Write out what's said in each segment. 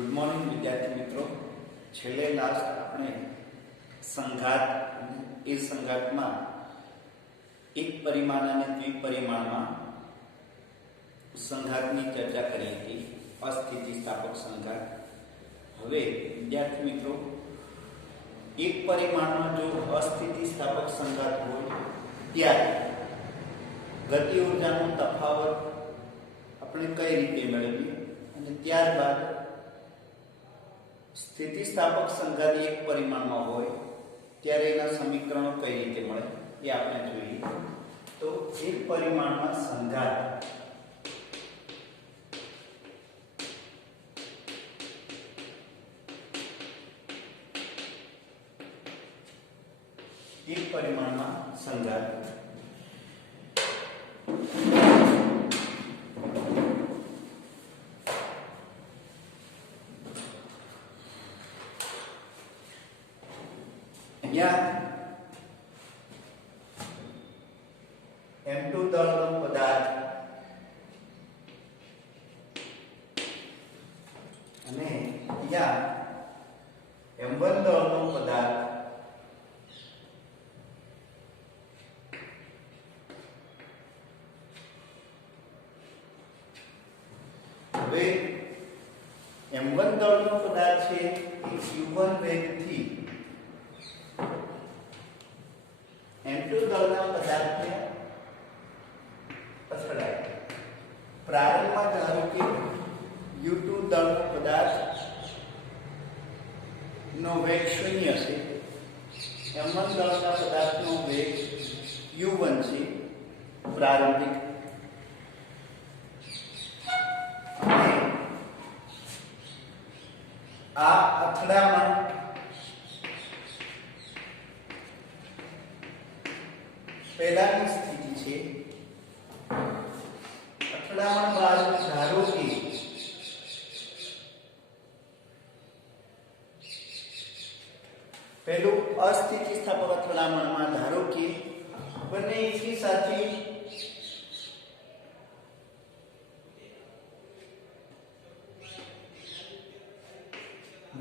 Good morning વિદ્યાર્થી મિત્રો. છેલ્લે લાસ્ટ આપણે સંઘાત એ સંઘાતમાં એક પરિમાણ અને દ્વિપરિમાણમાં સંઘાતની ચર્ચા કરી હતી, અસ્થિતિસ્થાપક સંઘાત. હવે વિદ્યાર્થી મિત્રો, એક પરિમાણમાં જો અસ્થિતિસ્થાપક સંઘાત હોય ત્યારે ગતિ ઊર્જાનો તફાવત આપણે કઈ રીતે મેળવીએ અને ત્યારબાદ સ્થિતિસ્થાપક સંઘાત એક પરિમાણમાં હોય ત્યારે એના સમીકરણો કઈ રીતે મળે એ આપણે જોઈએ. તો એક પરિમાણમાં સંઘાત M2 દળનો પદાર્થ અને અહીંયા M1 દળનો પદાર્થ હવે M1 દળનો પદાર્થ છે એ u1 વેગથી M2 દળના પદાર્થને અથડાય. પ્રારંભમાં ધારો કે u2 દળનો પદાર્થ નો વેગ 0 છે, M1 દળના પદાર્થનો વેગ u1 છે પ્રારંભિક. આ અથડામણ પહેલાની સ્થિતિ છે. અથડામણ બાદ ધારો કે પહેલું અસ્થિતિસ્થાપક અથડામણમાં ધારો કે બંને એકી સાથે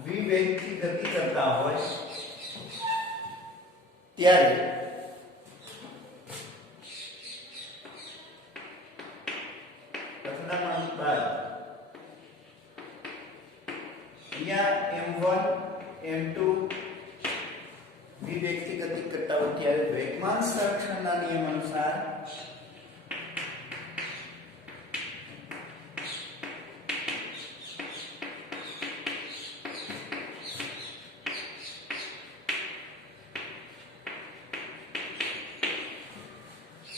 v વેગથી ગતિ કરતા હોય ત્યારે અથડામણ બાદ અહીંયા m1 m2 v વેગથી ગતિ કરતા હોય ત્યારે વેગમાન સંરક્ષણના નિયમ અનુસાર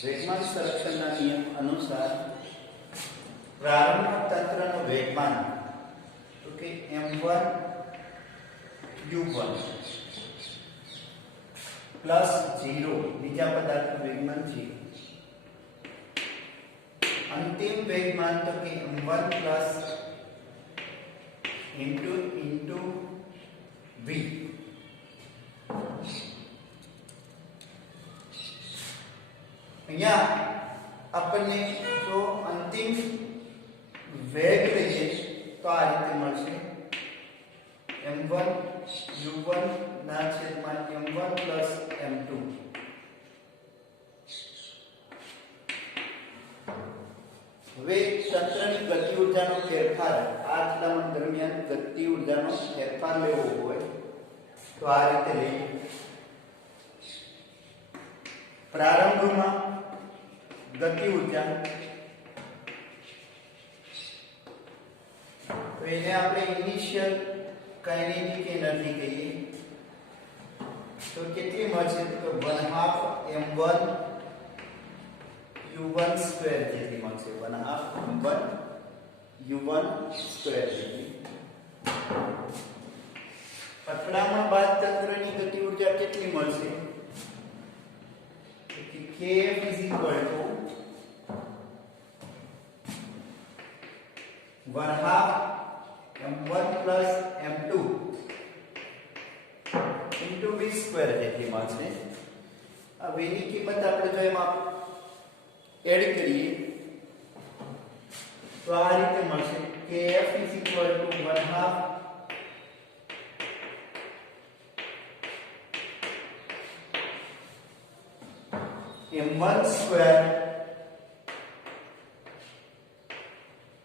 વેગમાન સંરક્ષણના નિયમ અનુસાર પ્રારંભ તંત્રનો વેગમાન તો કે m1 u1 પ્લસ 0 બીજા પદાર્થનું વેગમાન છે. અંતિમ વેગમાન તો કે m1 plus m2 into v. અહીંયા આપણને જો અંતિમ વેગ લઈએ તો આ રીતે મળશે m1 u1 ના છેદમાં m1 plus m2. હવે તંત્રની ગતિ ઊર્જાનો ફેરફાર આ અથડામણ દરમિયાન ગતિ ઊર્જાનો ફેરફાર લેવો હોય તો આ રીતે લઈએ. પ્રારંભમાં ગતિ ઊર્જા તો એને આપણે ઇનિશિયલ કાઇનેટિક એનર્જી કહીએ. તો કેટલી મળશે તો 1/2 m1 u1 સ્ક્વેર જેટલી મળશે. 1/2 m1 u1 સ્ક્વેર જેટલી. અથડામણ બાદ તંત્રની ગતિ ઊર્જા કેટલી મળશે? kf is equal to 1/2 m1 plus m2 into v square જેટલી મળશે. આ v ની કિંમત આપણે જો એમાં એડ કરીએ તો આ રીતે મળશે kf is equal to 1/2 m1 square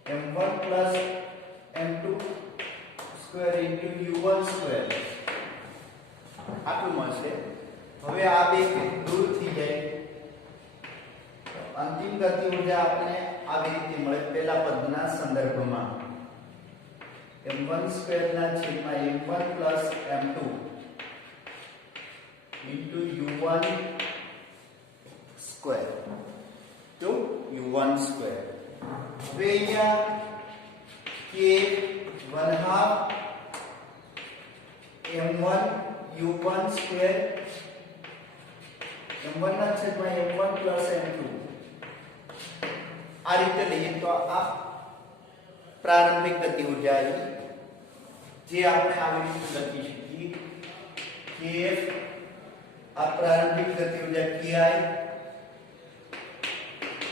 m1 plus m2 square into u1 square આટલું મળશે. હવે આ બે દૂર થઈ જાય તો અંતિમ ગતિ ઉર્જા આપણે આવી રીતે મળે પહેલા પદના સંદર્ભમાં m1 સ્ક્વેર ના છેદમાં m1 plus m2 into u1 square તો u1 સ્ક્વેર. હવે અહીંયા k 1/2 m1 u1 square m1 ના છેદમાં m1 પ્લસ m2 આ રીતે લઈએ તો આ પ્રારંભિક ગતિ ઉર્જા જે આપણે આવી રીતે લખી શકીએ kf આ પ્રારંભિક ગતિ ઉર્જા ki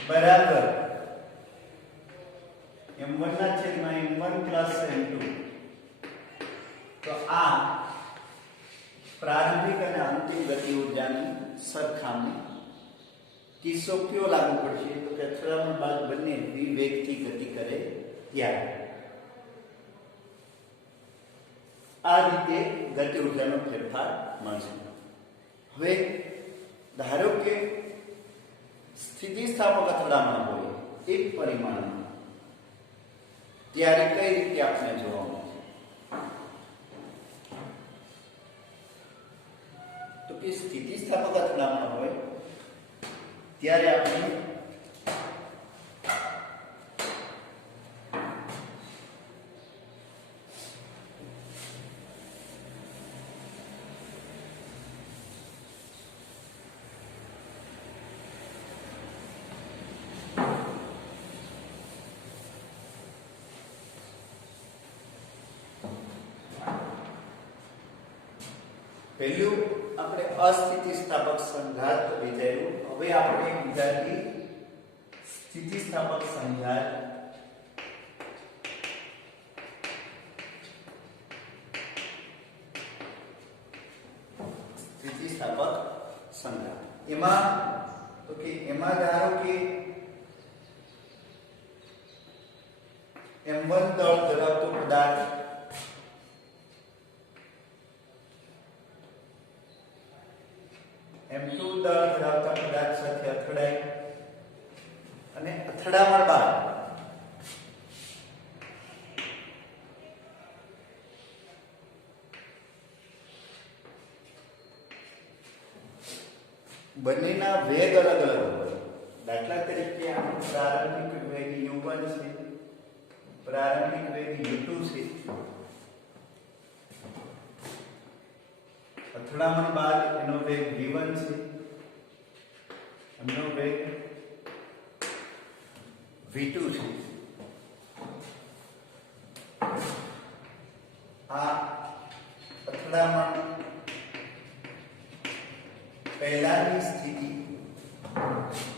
બરાબર m1 ના છેદમાં m1 પ્લસ m2. તો આ પ્રારંભિક અને અંતિમ ગતિ ઉર્જાની સરખામણી કિસ્સો કયો લાગુ પડશે તો કે અથડામણ બાદ બંને વિવેગથી ગતિ કરે ત્યારે આ રીતે ગતિ ઉર્જાનો ફેરફાર મળશે. હવે ધારો કે સ્થિતિસ્થાપક અથડામણ હોય એક પરિમાણમાં ત્યારે કઈ રીતે આપણે જોવા મળશે તો કે સ્થિતિસ્થાપક અથડામણ હોય ત્યારે આપણે પહેલું આપણે અસ્થિતિસ્થાપક સંઘાત વિધાયું. હવે આપણે વિદ્યાર્થી સ્થિતિસ્થાપક સંઘાત એમાં તો કે એમાં ધારો કે m1 દળ ધરાવતો પદાર્થ m2 દળ ધરાવતા પદાર્થ સાથે અથડાય અને અથડામણ બાદ બંનેના વેગ અલગ અલગ હોય. દાખલા તરીકે આનો પ્રારંભિક વેગ u1 છે, પ્રારંભિક વેગ u2 છે. અથડામણ બાદ એનો વેગ v1 છે, એનો વેગ v2 છે. આ અથડામણ પહેલાની સ્થિતિ,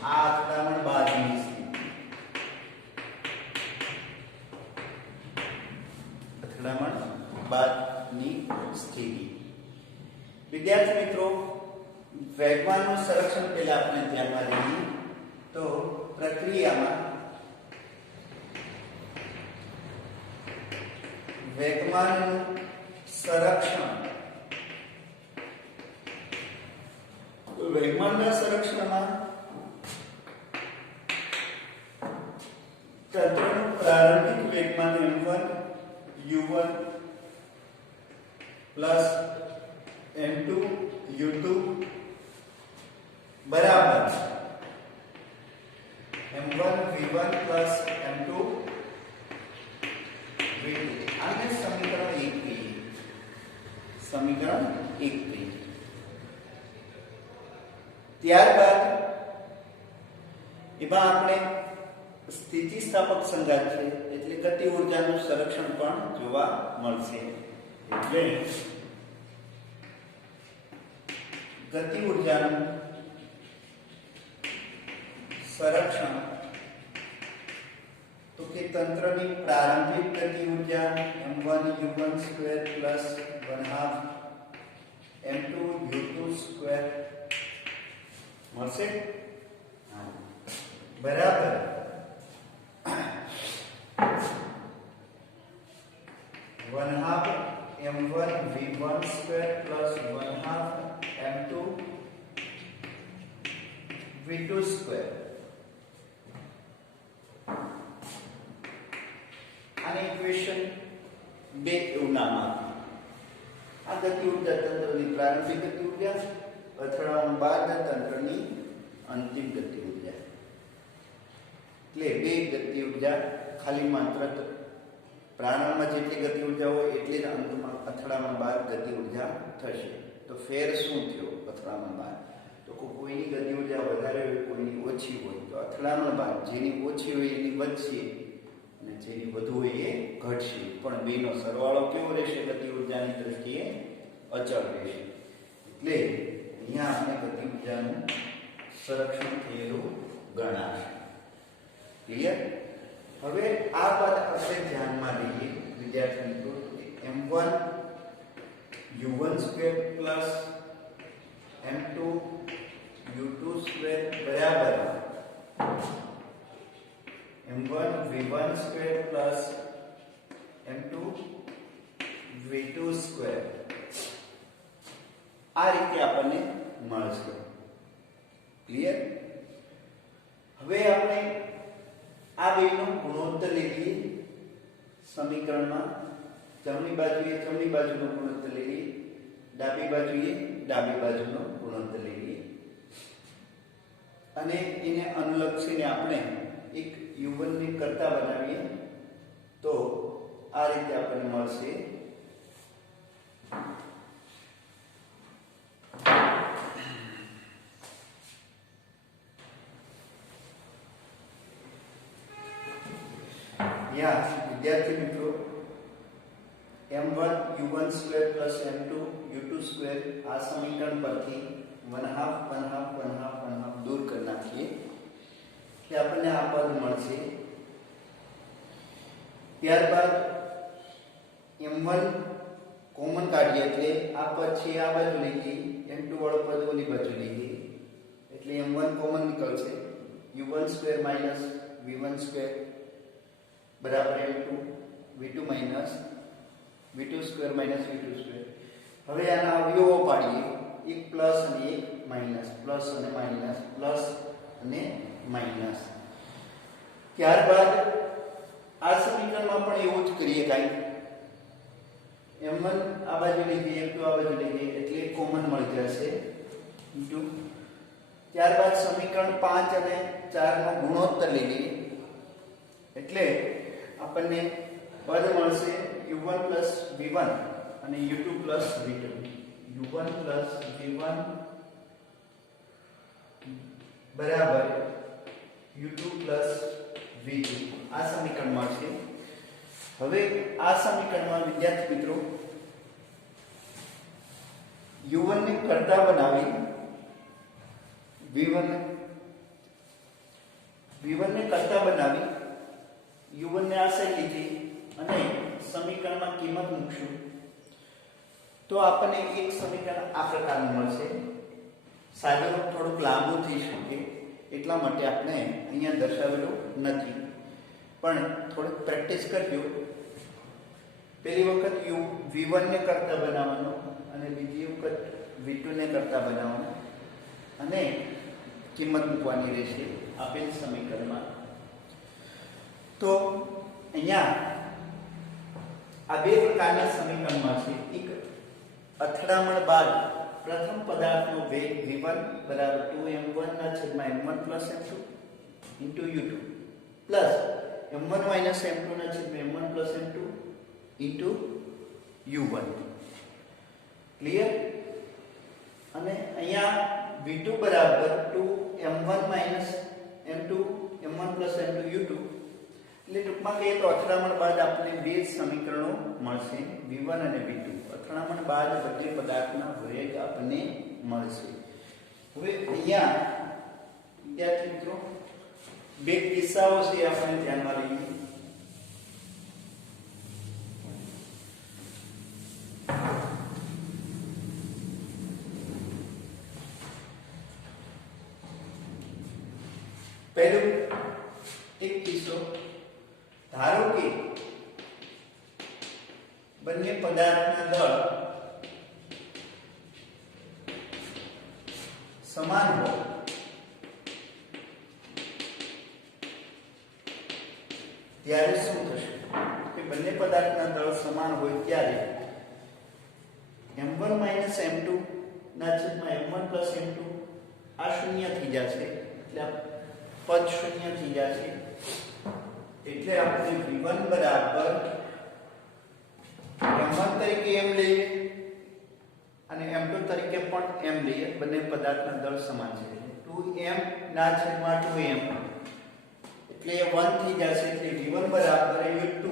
આ અથડામણ બાદની સ્થિતિ. અથડામણ બાદની સ્થિતિ. વિદ્યાર્થી મિત્રો, વેગમાનનું સંરક્ષણ પહેલા આપણે ધ્યાનમાં લઈએ તો પ્રક્રિયામાં વેગમાનનું સંરક્ષણ, વેગમાનના સંરક્ષણમાં તંત્રનું પ્રારંભિક વેગમાન m1 u1 plus m2 u2 બરાબર m1 v1 plus m2 v2. આને સમીકરણ 1 કહીએ. સમીકરણ 1 કહીએ. ત્યારબાદ એમાં આપણે સ્થિતિસ્થાપક સંઘાત છે એટલે ગતિ ઉર્જાનું સંરક્ષણ પણ જોવા મળશે. એટલે ગતિ ઉર્જાનું સંરક્ષણ તો કે તંત્રની પ્રારંભિક ગતિ ઉર્જા m1 u1 square plus 1/2 m2 u2 square મળશે. બરાબર one half m1 v1 square plus one half m2 v2 square આને ઇક્વેશન 2 એવું નામ આપ્યું. આ ગતિ ઊર્જા તંત્રની પ્રારંભિક ગતિ ઊર્જા અથડામણ બાદ તંત્રની અંતિમ ગતિ ઊર્જા. એટલે બે ગતિ ઊર્જા ખાલી માત્ર પ્રારંભમાં જેટલી ગતિ ઊર્જા હોય એટલી જ અંતમાં અથડામણ બાદ ગતિ ઊર્જા થશે. તો ફેર શું થયો અથડામણ બાદ? તો કોઈની ગતિ ઊર્જા વધારે હોય કોઈની ઓછી હોય. તો અથડામણ બાદ જેની ઓછી હોય એની વધશે અને જેની વધુ હોય એ ઘટશે. પણ બેનો સરવાળો કેવો રહેશે? ગતિ ઊર્જાની દ્રષ્ટિએ અચળ રહેશે. એટલે અહીંયા આપણે ગતિ ઊર્જાનું સંરક્ષણ થયેલું ગણાશે. ક્લિયર? હવે આ બાદ આપણે ધ્યાનમાં લઈએ વિદ્યાર્થી મિત્રો m1 u1 square plus m2 u2 square બરાબર m1 v1 square plus m2 v2 square. આ રીતે આપણને મળશે. ક્લિયર? હવે આપણે આ બેનો ગુણોત્તર લઈએ સમીકરણમાં. જમણી બાજુએ જમણી બાજુનો ગુણોત્તર લઈએ, ડાબી બાજુએ ડાબી બાજુનો ગુણોત્તર લઈએ અને એને અનુલક્ષીને આપણે એક u1 ને કરતા બનાવીએ તો આ રીતે આપણને મળશે વિદ્યાર્થી મિત્રો m1 u1 square plus m2 u2 square આ સમીકરણ પરથી 1/2 1/2 1/2 1/2 દૂર કરી નાખીએ એટલે આપણને આ પદ મળશે. ત્યારબાદ m1 કોમન કાઢીએ એટલે આ પદ છે આ બાજુ લઈ જઈએ, m2 વાળો પદ ઓલી બાજુ લઈ જઈએ એટલે m1 કોમન નીકળશે. u1 square minus v1 square बराबर m2 v2 minus v2 square minus v2 square. હવે આના અવયવો પાડીએ, એક પ્લસ અને એક માઈનસ, પ્લસ અને માઈનસ, પ્લસ અને માઈનસ. ત્યારબાદ આ સમીકરણમાં પણ એવું જ કરીએ કાઈ. m1 આ બાજુ લઈ જઈએ, m2 આ બાજુ લઈ જઈએ એટલે કોમન મળી જશે * ત્યારબાદ સમીકરણ 5 અને 4 નો ગુણોત્તર લઈ લઈએ એટલે આપણને પદ મળશે u1 v1 અને u2 v2. u1 v1 બરાબર u2 v2 આ સમીકરણ મળશે. હવે આ સમીકરણમાં વિદ્યાર્થી મિત્રો u1 ને કરતા બનાવી v1 ને કરતા બનાવી u1 ને આ સાઈડ લીધી અને સમીકરણમાં કિંમત મૂકશું તો આપણને એક સમીકરણ આ પ્રકારનું મળશે. સાદું થોડુંક લાંબુ થઈ શકે એટલા માટે આપણે અહીંયા દર્શાવેલું નથી, પણ થોડુંક પ્રેક્ટિસ કરજો. પહેલી વખત v1 ને કરતા બનાવવાનો અને બીજી વખત v2 ને કરતા બનાવવાનો અને કિંમત મૂકવાની રહેશે આપેલ સમીકરણમાં. તો અહીંયા આ બે પ્રકારના સમીકરણમાં છે. એક અથડામણ બાદ પ્રથમ પદાર્થનો વેગ v1 બરાબર 2m1 ના છેદમાં m1 + m2 into u2 plus m1 - m2 ના છેદમાં m1 + m2 into u1. Clear? અને અહીંયા v2 બરાબર 2m1 - m2 m1 + m2 u2. એટલે ટૂંકમાં કહીએ તો અથડામણ બાદ આપણે બે સમીકરણો મળશે v1 અને v2. અથડામણ બાદ બંને પદાર્થના વેગ આપણને મળશે. હવે અહીંયા વિદ્યાર્થી મિત્રો બે કિસ્સાઓ છે આપણે ધ્યાનમાં લઈએ. પહેલું એક કિસ્સો, ધારો કે બંને પદાર્થના દળ સમાન હોય ત્યારે શું થશે કે બંને પદાર્થના દળ સમાન હોય ત્યારે m1 m2 ના છેદમાં m1 m2 આ શૂન્ય થઈ જશે, એટલે આ પદ શૂન્ય થઈ જશે, એટલે આપણે v1 બરાબર m1 તરીકે m લઈએ અને m2 તરીકે પણ m લઈએ, બંને પદાર્થના દળ સમાન છે, 2m ના છેદમાં 2m એટલે 1 થઈ જશે, એટલે v1 બરાબર u2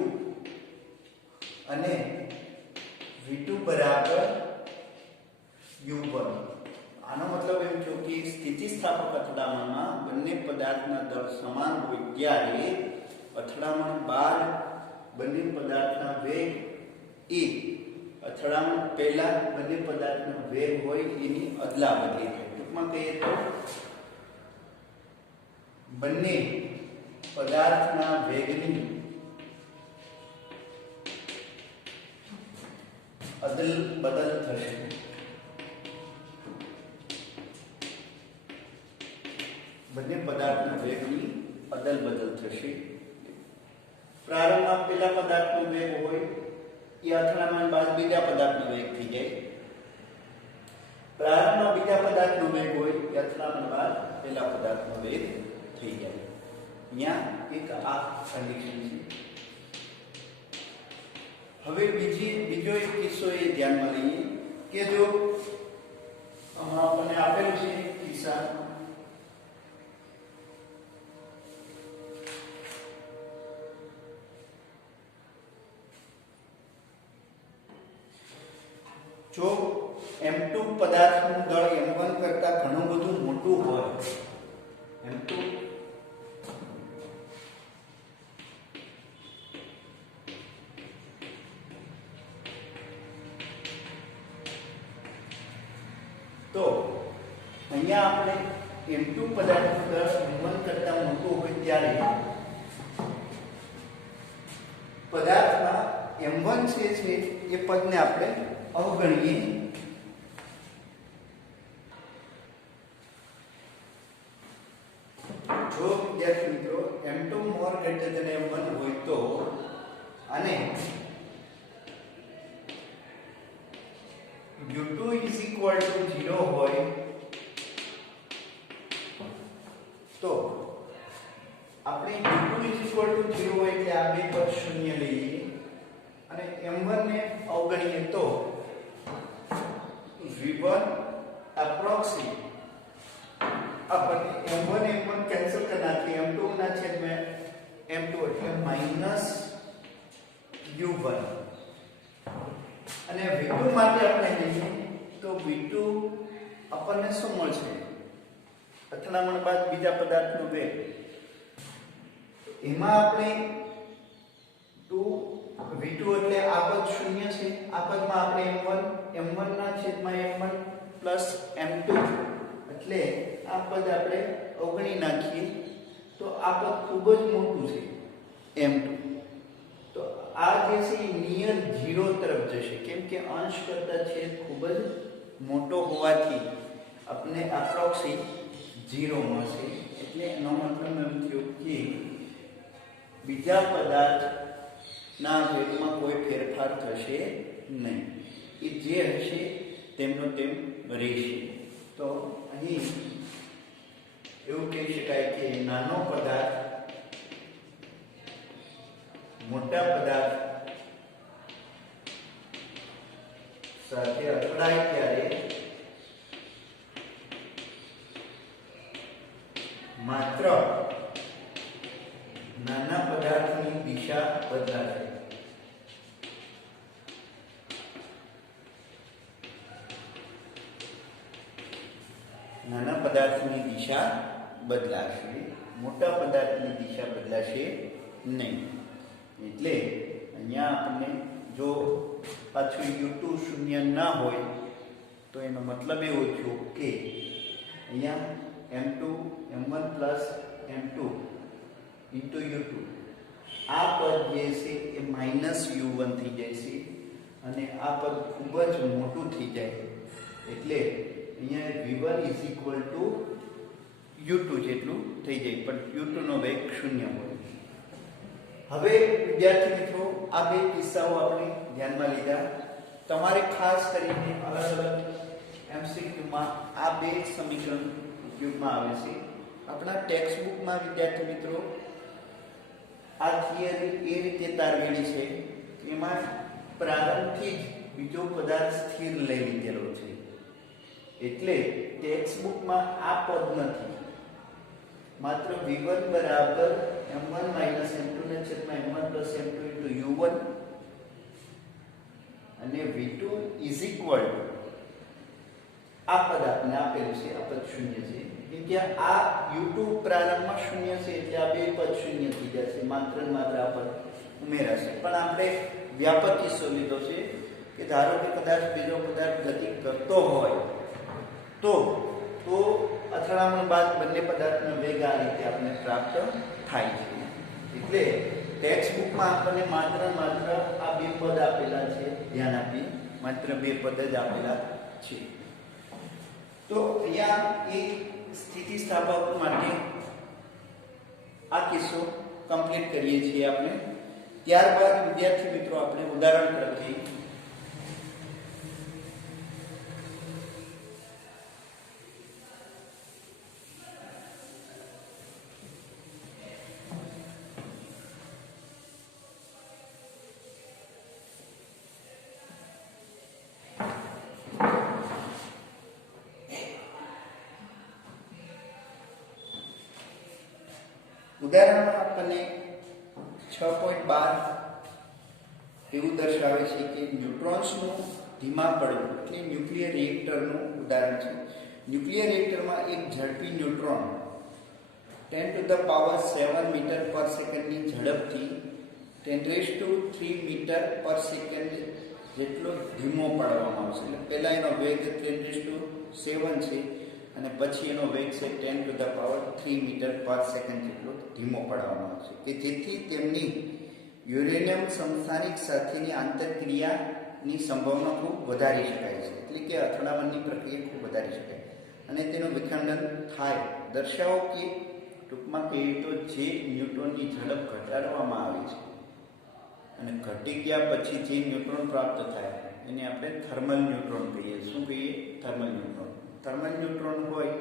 અને v2 બરાબર u1. આનો મતલબ એમ થયો કે સ્થિતિસ્થાપક અથડામણમાં બંને પદાર્થના દળ સમાન હોય ત્યારે અથડામણ બાદ બંને પદાર્થના વેગ એ અથડામણ પહેલા બંને પદાર્થનો વેગ હોય એની અદલા બદલી થાય. ટૂંકમાં કહીએ તો બંને પદાર્થના વેગની અદલ બદલ થશે. બંને પદાર્થના વેગની અદલ બદલ થશે. પ્રારંભમાં પહેલા પદાર્થનો વેગ હોય એ અથડામણ બાદ બીજા પદાર્થનો વેગ થઈ જાય. પ્રારંભમાં બીજા પદાર્થનો વેગ હોય એ અથડામણ બાદ પહેલા પદાર્થનો વેગ થઈ જાય. અહીંયા એક આ કન્ડિશન છે. હવે બીજો એક કિસ્સો એ ધ્યાનમાં લઈએ કે જો આપણને આપેલું છે કિસ્સા, જો m2 પદાર્થનું દળ m1 કરતા ઘણું બધું મોટું હોય, m2 તો અહીંયા આપણે m2 પદાર્થનું દળ m1 કરતા મોટું હોય ત્યારે પદાર્થમાં m1 છે એ પદને આપણે અવગણીએ. જો વિદ્યાર્થી મિત્રો m2 મોર ગ્રેટર ધેન m1 હોય તો અને u2 is equal to 0 હોય તો આપણે u2 is equal to 0 હોય એટલે આ બે પદ શૂન્ય લઈએ અને m1 ને અવગણીએ તો v1 approximate अपन m1 कैंसिल करना कि m2 ना छेद में m2 એટલે માઈનસ u1 અને v2 માટે આપણે લઈએ તો v2 આપણને શું મળશે? અથડામણ બાદ બીજા પદાર્થનો વેગ, એમાં આપણે v2 એટલે આ પદ શૂન્ય છે, આ પદમાં આપણે m1 ના છેદમાં m1 પ્લસ m2 એટલે આ પદ આપણે અવગણી નાખીએ તો આ પદ ખૂબ જ મોટું છે m2. તો આ જે છે એ નિયર 0 તરફ જશે, કેમ કે અંશ કરતા છેદ ખૂબ જ મોટો હોવાથી આપણે એપ્રોક્સિમેટ 0 મળશે. એટલે એનો મતલબ એમ થયો કે બીજા પદાર્થના વેગમાં કોઈ ફેરફાર થશે નહીં, એ જે હશે તેમનો તેમ રહેશે. તો અહીં એવું કહી શકાય કે નાનો પદાર્થ મોટા પદાર્થ સાથે અથડાય ત્યારે માત્ર નાના પદાર્થની દિશા બદલાશે. નાના પદાર્થની દિશા બદલાશે, મોટા પદાર્થની દિશા બદલાશે નહીં. એટલે અહીંયા આપણને જો પાછું u2 શૂન્ય ના હોય તો એનો મતલબ એવો થયો કે અહીંયા m2 m1 પ્લસ m2 પદ જે છે એ -u1 થઈ જાય છે અને આ પદ ખૂબ જ મોટું થઈ જાય એટલે અહીંયા v1 u2 જેટલું થઈ જાય, પણ u2 નો વેગ 0 હોય. હવે વિદ્યાર્થી મિત્રો આ બે કિસ્સાઓ આપણે ધ્યાનમાં લીધા. તમારે ખાસ કરીને અલગ અલગ એમસીક્યુમાં આ બે સમીકરણ ઉપયોગમાં આવે છે. આપણા ટેક્સ્ટ બુકમાં વિદ્યાર્થી મિત્રો આ થિયરી એ રીતે તારવેલી છે, એમાં પ્રારંભથી જ બીજો પદાર્થ સ્થિર લઈ લીધેલો છે, એટલે ટેક્સ્ટ બુકમાં આ પદ નથી. માત્ર v1 બરાબર m1 m2 ને છેદમાં m1 m2 u1 અને v2 ઇઝ ઇક્વલ ટુ આ પદ આપને આપેલું છે, આ પદ 0 છે. કેમ કે આ u2 પ્રારંભમાં 0 છે એટલે આ બે પદ 0 થઈ જશે, માત્ર ને માત્ર આ પદ ઉમેરાશે. પણ આપણે વ્યાપક કિસ્સો લીધો છે કે ધારો કે કદાચ બીજો પદાર્થ ગતિ કરતો હોય તો અથડામણ બાદ બંને પદાર્થનો વેગ આ રીતે આપણે પ્રાપ્ત થાય છે. એટલે ટેક્સ્ટ બુકમાં આપણને માત્ર આ બે પદ આપેલા છે, ધ્યાન આપી માત્ર બે પદ જ આપેલા છે. તો અહીંયા એક સ્થિતિસ્થાપક માટે આ કિસ્સો કમ્પ્લીટ કરીએ છીએ આપણે. ત્યારબાદ વિદ્યાર્થી મિત્રો આપણે ઉદાહરણ તરફ જઈએ. ઉદાહરણમાં આપણને 6.12 એવું દર્શાવે છે કે ન્યુટ્રોન્સનું ધીમા પડવું એટલે ન્યુક્લિયર રિએક્ટરનું ઉદાહરણ છે. ન્યુક્લિયર રિએક્ટરમાં એક ઝડપી ન્યુટ્રોન 10⁻7 મીટર પર સેકન્ડની ઝડપથી 10⁻³ મીટર પર સેકન્ડ જેટલો ધીમો પાડવામાં આવશે. એટલે પહેલા એનો વેગ 10⁻7 છે અને પછી એનો વેગ છે 10⁻³ મીટર પર સેકન્ડ જેટલો ધીમો પાડવામાં આવશે કે જેથી તેમની યુરેનિયમ સમસ્થાનિક સાથેની આંતરક્રિયાની સંભાવના ખૂબ વધારી શકાય છે, એટલે કે અથડામણની પ્રક્રિયા ખૂબ વધારી શકાય અને તેનું વિખંડન થાય. દર્શાવો કે ટૂંકમાં કહીએ તો જે ન્યુટ્રોનની ઝડપ ઘટાડવામાં આવી છે અને ઘટી ગયા પછી જે ન્યુટ્રોન પ્રાપ્ત થાય એને આપણે થર્મલ ન્યુટ્રોન કહીએ. શું કહીએ? Thermal neutron. થર્મલ ન્યુટ્રોન હોય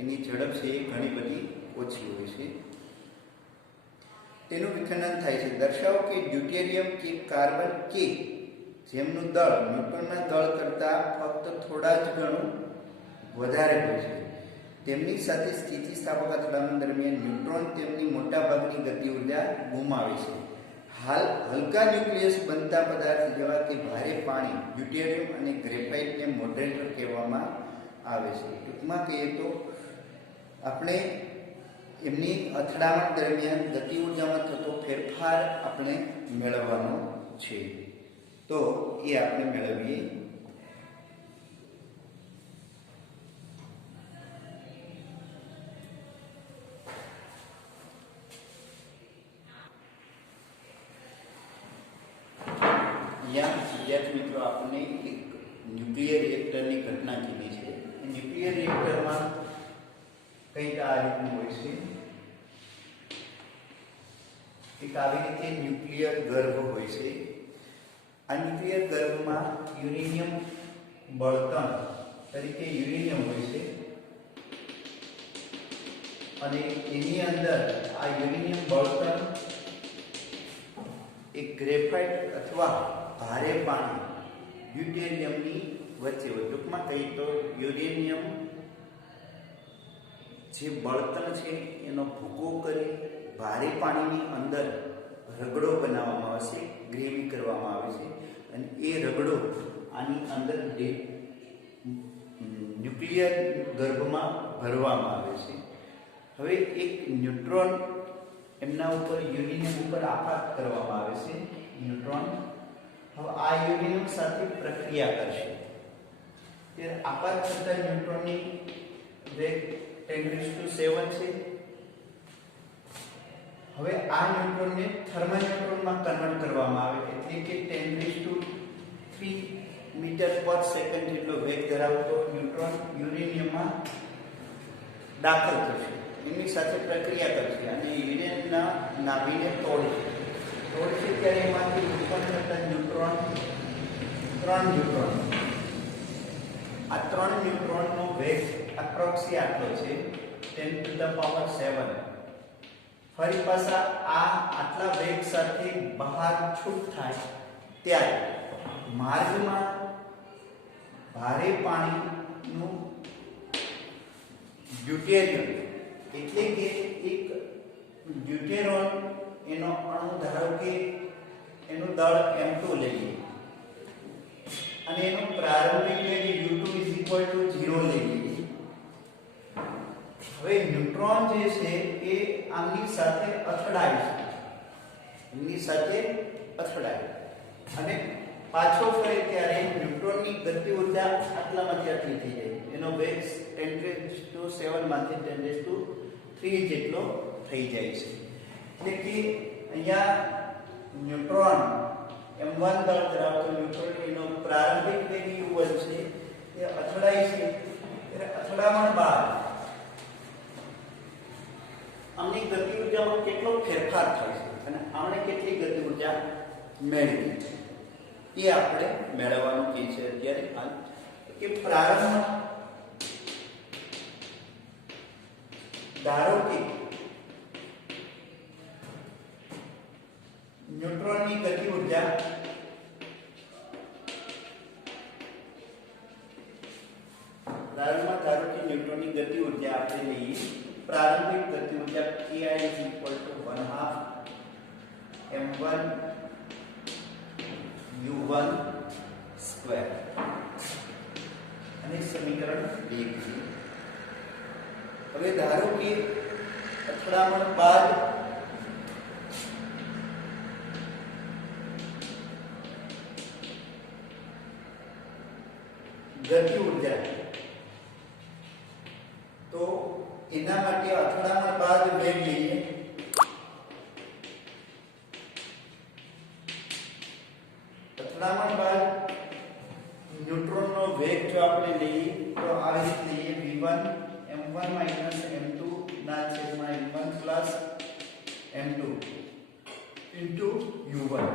એની ઝડપ છે એ ઘણી બધી ઓછી હોય છે, તેનું વિખંડન થાય છે. દર્શાવો કે ડ્યુટેરિયમ કે કાર્બન કે જેમનું દળ ન્યુટ્રોનના દળ કરતાં ફક્ત થોડા જ ગણું વધારે હોય છે, તેમની સાથે સ્થિતિસ્થાપક અથડામણ દરમિયાન ન્યુટ્રોન તેમની મોટાભાગની ગતિ ઉર્જા ગુમાવે છે. હલકા ન્યુક્લિયસ બનતા પદાર્થ જેવા કે ભારે પાણી, ડ્યુટેરિયમ અને ગ્રેફાઇટને મોડરેટર કહેવામાં આવે છે. ટૂંકમાં કહીએ તો આપણે એમની અથડામણ દરમિયાન ગતિ ઉર્જામાં થતો ફેરફાર આપણે મેળવવાનો છે, તો એ આપણે મેળવીએ. વિદ્યાર્થી મિત્રો આપણને એક ન્યુક્લિયર રિએક્ટરની ઘટના કીધી છે. ન્યુક્લિયર રિએક્ટરમાં કંઈક આ રીતનું હોય છે. એક આવી રીતે ન્યુક્લિયર ગર્ભ હોય છે. આ ન્યુક્લિયર ગર્ભમાં યુરેનિયમ બળતણ તરીકે યુરેનિયમ હોય છે અને એની અંદર આ યુરેનિયમ બળતણ એક ગ્રેફાઇટ અથવા ભારે પાણી ડ્યુટેરિયમની વચ્ચે હોય. ટૂંકમાં કહીએ તો યુરેનિયમ જે બળતણ છે એનો ભૂકો કરી ભારે પાણીની અંદર રગડો બનાવવામાં આવે છે, ગ્રેવી કરવામાં આવે છે અને એ રગડો આની અંદર ન્યુક્લિયર ગર્ભમાં ભરવામાં આવે છે. હવે એક ન્યુટ્રોન એમના ઉપર યુરેનિયમ ઉપર આઘાત કરવામાં આવે છે. ન્યુટ્રોન હવે આ યુરેનિયમ સાથે પ્રક્રિયા કરશે. ત્યારે આઘાત થતા ન્યુટ્રોનની વેગ 10⁻⁷ છે હવે આ ન્યુટ્રોનને થર્મોન્યુટ્રોનમાં કન્વર્ટ કરવામાં આવે એટલે કે 10⁵ મીટર પર સેકન્ડ જેટલો વેગ ધરાવતો ન્યુટ્રોન યુરેનિયમમાં દાખલ થશે, એની સાથે પ્રક્રિયા કરશે અને યુરેનિયમના નાભીને તોડશે ત્યારે એમાંથી ઉત્પન્ન થતા ન્યુટ્રોન 3 ન્યુટ્રોન, આ 3 ન્યુટ્રોનનો વેગ એપ્રોક્સી આટલો છે 10⁷. ફરી પાછા આ આટલા વેગ સાથે બહાર છૂટ થાય ત્યારે માર્ગમાં ભારે પાણીનું ડ્યુટેરિયમ એટલે કે એક ડ્યુટેરોન એનો અણુ ધારો કે એનું દળ m2 લઈએ અને એનો પ્રારંભિક વેગ u2 0 લઈએ. હવે ન્યુટ્રોન જે છે એ આમની સાથે અથડાય છે, એમની સાથે અથડાય અને પાછો ફરે ત્યારે ન્યુટ્રોનની ગતિ ઉર્જા આટલામાંથી આટલી થઈ જાય, એનો વેગ 10⁷ માંથી 10⁵ જેટલો થઈ જાય છે. એટલે કે અહીંયા ન્યુટ્રોન m1 દળ ધરાવતો ન્યુટ્રોન એનો પ્રારંભિક વેગ u1 છે એ અથડાય છે, ત્યારે અથડામણ બાદ આમની ગતિ ઉર્જામાં કેટલો ફેરફાર થાય છે અને આમણે કેટલી ગતિ ઉર્જા મેળવી છે એ આપણે મેળવવાનું કે છે અત્યારે હાલ કે પ્રારંભમાં ધારો કે ન્યુટ્રોનની ગતિ ઉર્જા પ્રારંભમાં ધારો કે ન્યુટ્રોનની ગતિ ઉર્જા આપણે લઈએ, પ્રારંભિક ગતિ ઉર્જા ki = 1/2 m1 u1 સ્ક્વેર અને સમીકરણ 2 છે. હવે ધારો કે અથડામણ બાદ ગતિ ઉર્જા, તો એના માટે અથડામણ બાદ વેગ લઈએ, અથડામણ બાદ ન્યુટ્રોનનો વેગ જો આપણે લઈએ તો આવી રીતે લઈએ v1 m1 m2 ના છેદમાં m1 m2 u1.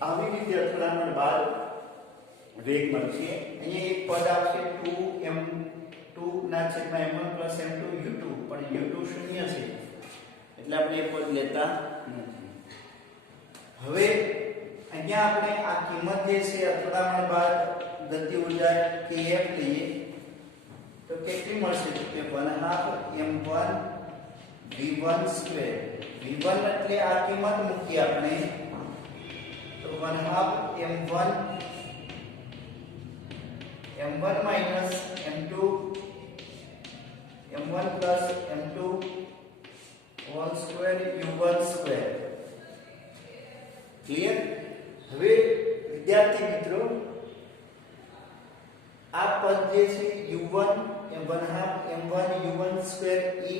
આવી રીતે અથડામણ બાદ વેગ મળશે. અહીંયા એક પદ આવશે 2m2 ના છેદમાં m1 m2 u2, પણ u2 શૂન્ય છે એટલે આપણે એ પદ લેતા નથી. હવે અહીંયા આપણે આ કિંમત જે છે અથડામણ બાદ ગતિ ઉર્જા kf લઈએ તો કેટલી મળશે કે 1/2 m1 v1 સ્ક્વેર. v1 એટલે આ કિંમત મૂકી આપણે તો 1/2 m1 m2 m1 m2 whole square u1 square. Clear? હવે વિદ્યાર્થી મિત્રો આ પદ જે છે u1 1/2 m1 u1 સ્ક્વેર એ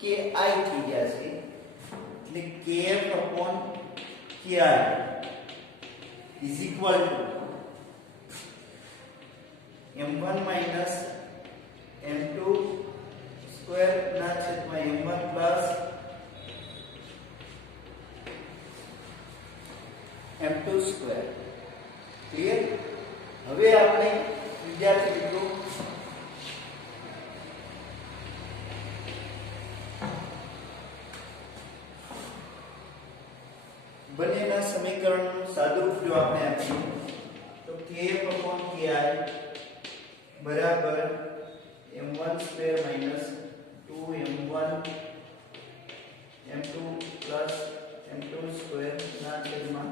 ki થઈ ગયા છે એટલે kf/ki is equal to m1 m2 square ના છેદમાં m1 m2 સ્ક્વેર. ક્લિયર? હવે આપણે વિદ્યાર્થી મિત્રો બંનેના સમીકરણનું સાદુરૂપ જો આપણે આપીએ તો kf/ki બરાબર m1 square minus 2m1 m2 plus m2 square ના છેદમાં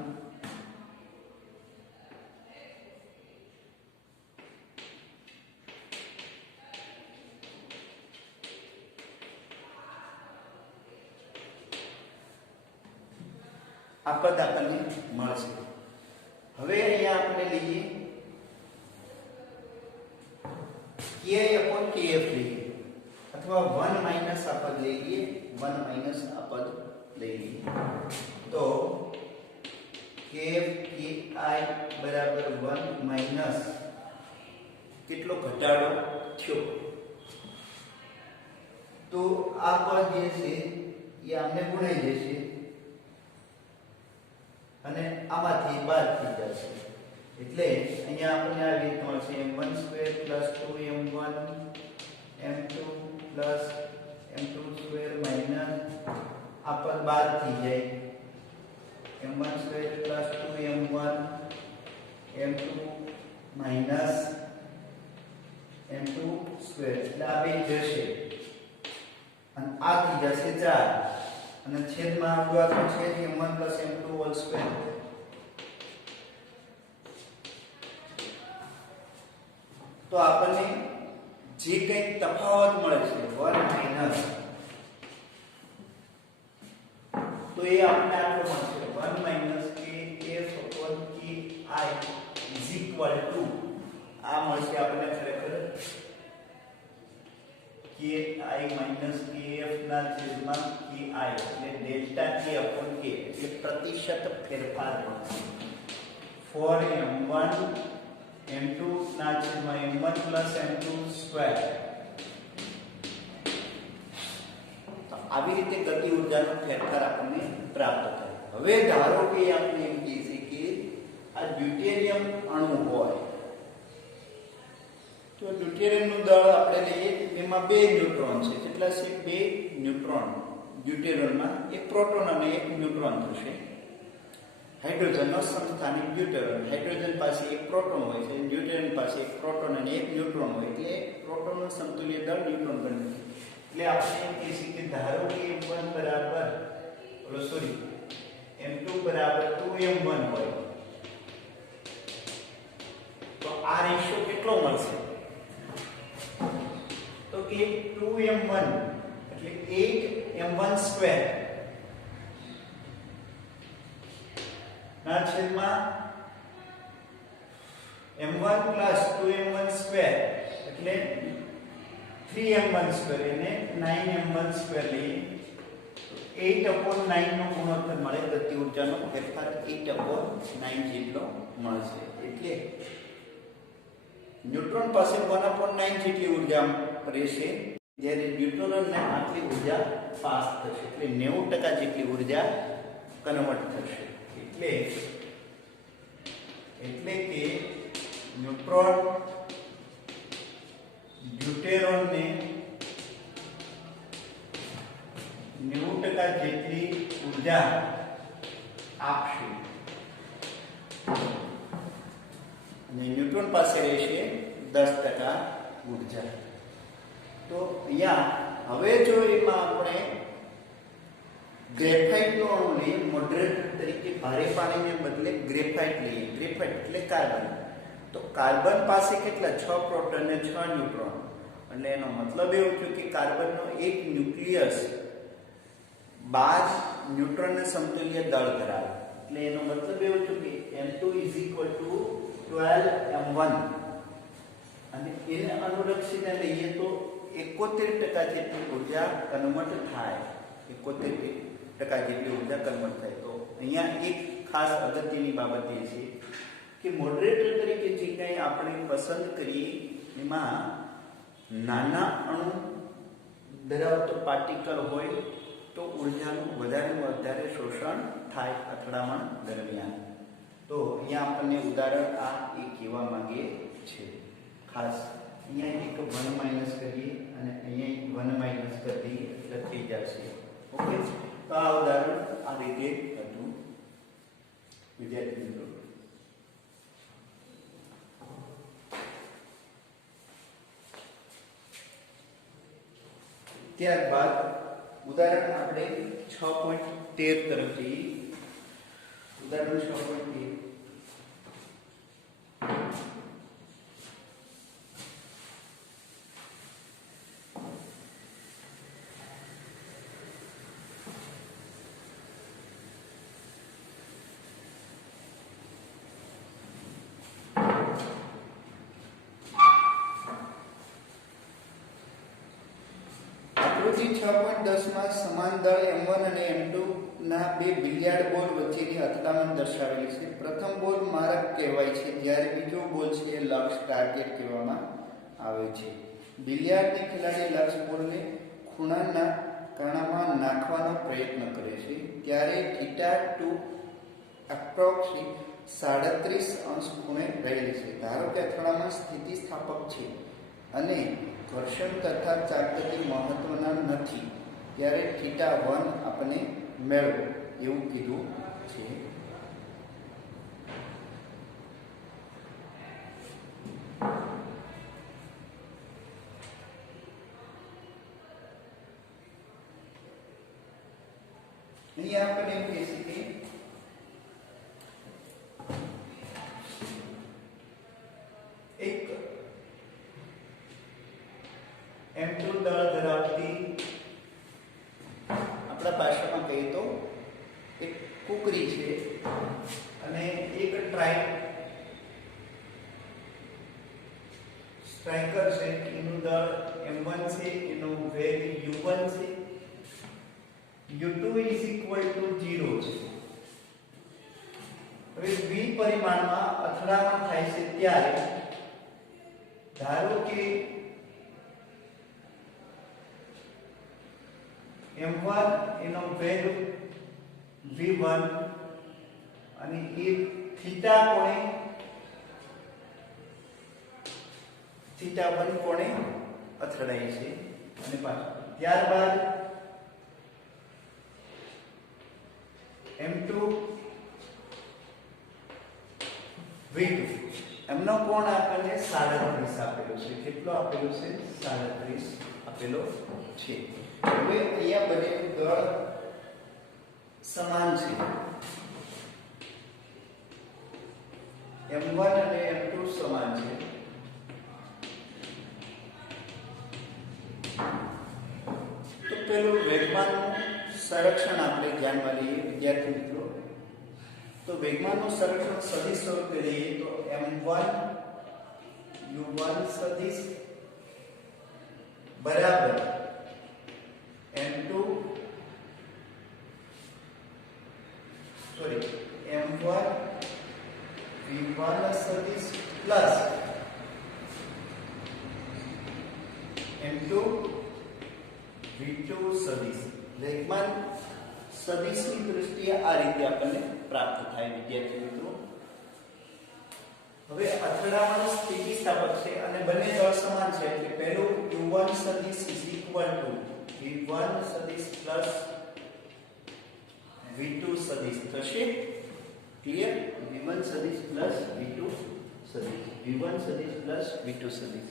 આ પદ આપણને મળશે. હવે અહીંયા આપણે લઈએ ki/kf લઈએ અથવા अथवा 1 माइनस आ पद ले लिए 1 माइनस आ पद ले लिए तो kf ki बराबर 1 माइनस કેટલો ઘટાડો થયો તો આ પદ જે છે એ આમને ગુણાઈ જશે અને આમાંથી બાદ થઈ જશે એટલે અહીંયા આપણને આ રીત મળશે m1 square plus 2m1 m2 plus m2 square minus આ પદ બાદ થઈ જાય m1 square plus 2m1 m2 minus m2 square એટલે આ બે જશે અને આ થઈ જશે 4 અને છેદમાં આપણું આ તો છે m1 m2 હોલ સ્ક્વેર તો આપણને જે કંઈ તફાવત મળે છે 1 માઈનસ તો એ આપણે આટલો મળશે 1 minus kf upon ki is equal to આ મળશે આપણને ખરેખર ki minus kf ના છેદમાં ki એટલે ડેલ્ટા k upon k એટલે પ્રતિશત ફેરફાર મળશે 4m1 m2 ના છેદમાં m1 m2 સ્ક્વેર તો આવી રીતે ગતિ ઊર્જાનો ફેરફાર આપણને પ્રાપ્ત થાય હવે ધારો કે આપણે એમ કહીએ કે આ ડ્યુટેરિયમ અણુ હોય તો ડ્યુટેરિયમનું દળ આપણે લઈએ એમાં બે ન્યુટ્રોન છે કેટલા છે બે ન્યુટ્રોન ડ્યુટેરિયમમાં એક પ્રોટોન અને એક ન્યુટ્રોન થશે હાઇડ્રોજનનો સમસ્થાનિક ડ્યુટેરિયમ હાઇડ્રોજન પાસે એક પ્રોટોન હોય છે ડ્યુટેરિયમ પાસે એક પ્રોટોન અને એક ન્યુટ્રોન હોય એટલે પ્રોટોનનું સમતુલ્ય દળ ન્યુટ્રોન બને એટલે આપણે એમ કહીએ કે ધારો કે m1 બરાબર m2 બરાબર 2m1 હોય તો આ રેશિયો કેટલો મળશે તો કે 2m1 એટલે 8m1 સ્ક્વેર ના છેદમાં m1 2m1 સ્ક્વેર એટલે 3m1 સ્ક્વેર એને 9m1 સ્ક્વેર લઈએ 8/9 નો ગુણોત્તર મળે ગતિ ઊર્જાનો ફેરફાર 8/9 જેટલો મળશે એટલે ન્યુટ્રોન પાસે 1/9 જેટલી ઊર્જા રહેશે જ્યારે ન્યુટ્રોનને આટલી ઊર્જા પાસ થશે એટલે 90% જેટલી ઊર્જા કન્વર્ટ થશે એટલે કે ન્યુટ્રોન ડ્યુટેરોનને 90% જેટલી ઊર્જા આપશે અને ન્યુટ્રોન પાસે રહેશે 10% ઊર્જા તો અહીંયા હવે જો એમાં આપણે ગ્રેફાઇટનો અણુ લઈએ મોડરેટર તરીકે ભારે પાણીને બદલે ગ્રેફાઇટ લઈએ ગ્રેફાઇટ એટલે કાર્બન તો કાર્બન પાસે કેટલા 6 પ્રોટોન અને 6 ન્યુટ્રોન એટલે એનો મતલબ એવો થયો કે કાર્બનનો એક ન્યુક્લિયસ 12 ન્યુટ્રોનને સમતુલ્ય દળ ધરાવે એટલે એનો મતલબ એવો થયો કે m2 12m1 અને એને અનુલક્ષીને લઈએ તો 71% જેટલી ઊર્જા કન્વર્ટ થાય 71% જેટલી ઊર્જા કન્વર્ટ થાય તો અહીંયા એક ખાસ અગત્યની બાબત એ છે કે મોડરેટર તરીકે જે કંઈ આપણે પસંદ કરીએ એમાં નાના અણુ ધરાવતો પાર્ટિકલ હોય તો ઊર્જાનું વધારે શોષણ થાય અથડામણ દરમિયાન તો અહીંયા આપણને ઉદાહરણ આ એ કહેવા માંગે છે ખાસ અહીંયા એક 1 માઈનસ કરીએ અને અહીંયા 1 માઈનસ કરી દઈએ એટલે થઈ જશે ઓકે તો આ ઉદાહરણ આ રીતે હતું વિદ્યાર્થી મિત્રો ત્યારબાદ ઉદાહરણ આપણે 6.13 તરફ જઈએ ઉદાહરણ 6.13 તો આકૃતિ 6.10 માં સમાન દળ m1 અને m2 ના બે બિલિયાર્ડ બોલ વચ્ચેની અથડામણ દર્શાવેલી છે. પ્રથમ બોલ મારક કહેવાય છે જ્યારે બીજો બોલ છે લક્ષ ટાર્ગેટ કહેવામાં આવે છે. બિલિયાર્ડની ખેલાડી લક્ષ બોલને ખૂણાના કાણામાં નાખવાનો પ્રયત્ન કરે છે ત્યારે θ2 એપ્રોક્સિમેટ 37° ખૂણે રહેલી છે. ધારો કે અથડામણ સ્થિતિસ્થાપક છે અને ઘર્ષણ તથા ચાકગતિ મહત્વના નથી ત્યારે θ1 આપણે મેળવો એવું કીધું છે. અહીંયા આપણે એમ કહી શકીએ એક m2 દળ ધરાવતી આપણા ભાષામાં કહીએ તો એક કુકરી છે અને એક સ્ટ્રાઇકર છે. એનું દળ m1 છે, એનો વેગ u1 છે, u2 is equal to 0 છે. હવે દ્વિપરિમાણમાં અથડામણ થાય છે ત્યારે ધારો કે m1 એનો વેગ v1 અને એ થીટા કોણે θ1 કોણે અથડાય છે અને પાછું ત્યારબાદ m2 v2 એમનો કોણ આપણને 37 આપેલો છે. કેટલો આપેલો છે? 37 આપેલો છે. હવે અહીંયા બંનેનું દળ સમાન છે. m1 અને m2 સમાન છે. તો પેલું વેગમાનનું સંરક્ષણ આપણે ધ્યાનમાં લઈએ વિદ્યાર્થી મિત્રો. તો વેગમાનનું સંરક્ષણ સદિશ સ્વરૂપે લઈએ તો m1 u1 સદિશ બરાબર m1 v1 સદિશ પ્લસ m2 v2 સદિશ. વેગમાન સદિશની દૃષ્ટિએ આ રીતે આપણને પ્રાપ્ત થાય વિદ્યાર્થી મિત્રો. હવે અથડામણ સ્થિતિસ્થાપક છે અને બંને દળ સમાન છે એટલે પહેલું u1 સદિશ is equal to v1 સદિશ પ્લસ v2 સદિશ થશે. ક્લિયર? v1 સદિશ પ્લસ v2 સદિશ, v1 સદિશ પ્લસ v2 સદિશ.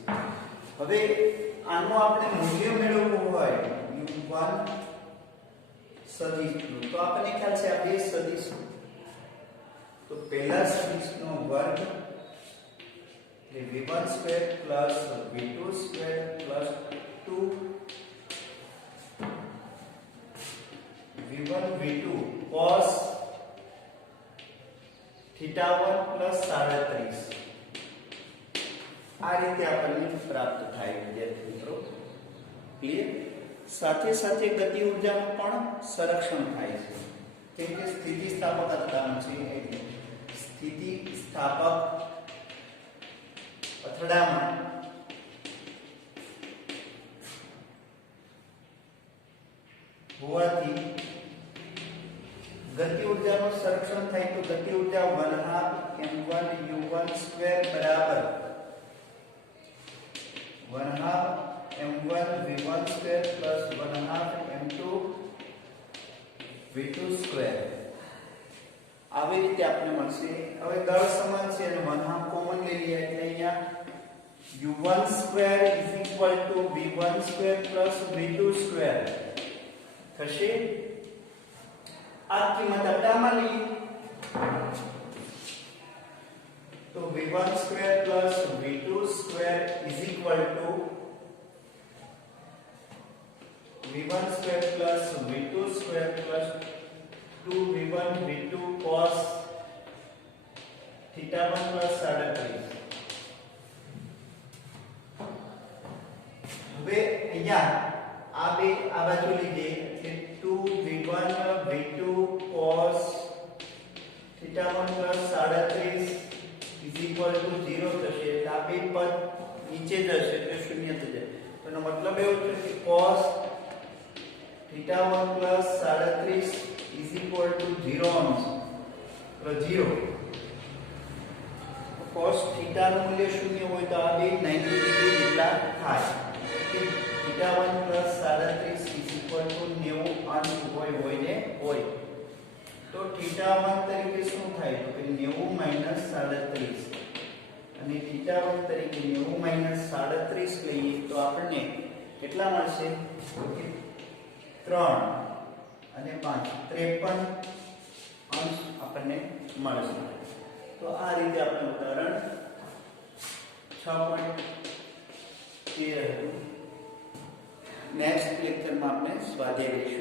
હવે આનું આપણે મૂલ્ય મેળવવું હોય u1 સદિશ તો આપણને ખ્યાલ છે આ બે સદિશ. તો પહેલા સદિશનો વર્ગ એટલે v1 square plus v2 square plus 2 v1 v2 cos θ1 plus 37 આ રીતે આપણને પ્રાપ્ત થાય વિદ્યાર્થી મિત્રો. ક્લિયર? સાથે સાથે ગતિ ઊર્જાનું પણ સંરક્ષણ થાય છે કેમ કે સ્થિતિસ્થાપક અથડામણ છે એટલે સ્થિતિસ્થાપક અથડામણ હોવાથી ગતિ ઊર્જાનું સંરક્ષણ થાય તો ગતિ ઊર્જા 1/2 m1 u1 સ્ક્વેર બરાબર 1/2 m1 v1 square plus 1/2 m2 v2 square આવી રીતે આપણે મળશે. હવે દળ સમાન છે અને 1/2 કોમન લઈ લઈએ એટલે અહીંયા u1 square is equal to v1 square plus v2 square થશે. આ કિંમત આપણે લઈએ તો v1 square plus v2 square is equal to v1 square plus v2 square plus 2v1 v2 cos θ1 plus 37. હવે અહીંયા આ બાજુ લીધે એટલે 2v1 v2 cos θ1 + 37 = 0 થશે એટલે આ બે પદ નીચે જશે એટલે શૂન્ય થઈ જાય તો એનો મતલબ એવો છે કે cos θ1 + 37 = 0 અંશ તો 0 cos θ નું મૂલ્ય શૂન્ય હોય તો આ બે 90 ડિગ્રી જેટલા થાય કે θ1 + 37 = 90 અંશ હોય ને હોય તો θ1 તરીકે શું થાય તો કે 90 - 37 અને θ1 તરીકે 90 - 37 લઈએ તો આપણને કેટલા મળશે તો કે 3 અને 5 53 અંશ આપણને મળશે તો આ રીતે આપણે ઉદાહરણ 6.13 હતું નેક્સ્ટ લેક્ચરમાં આપણે સ્વાધ્યાય લઈશું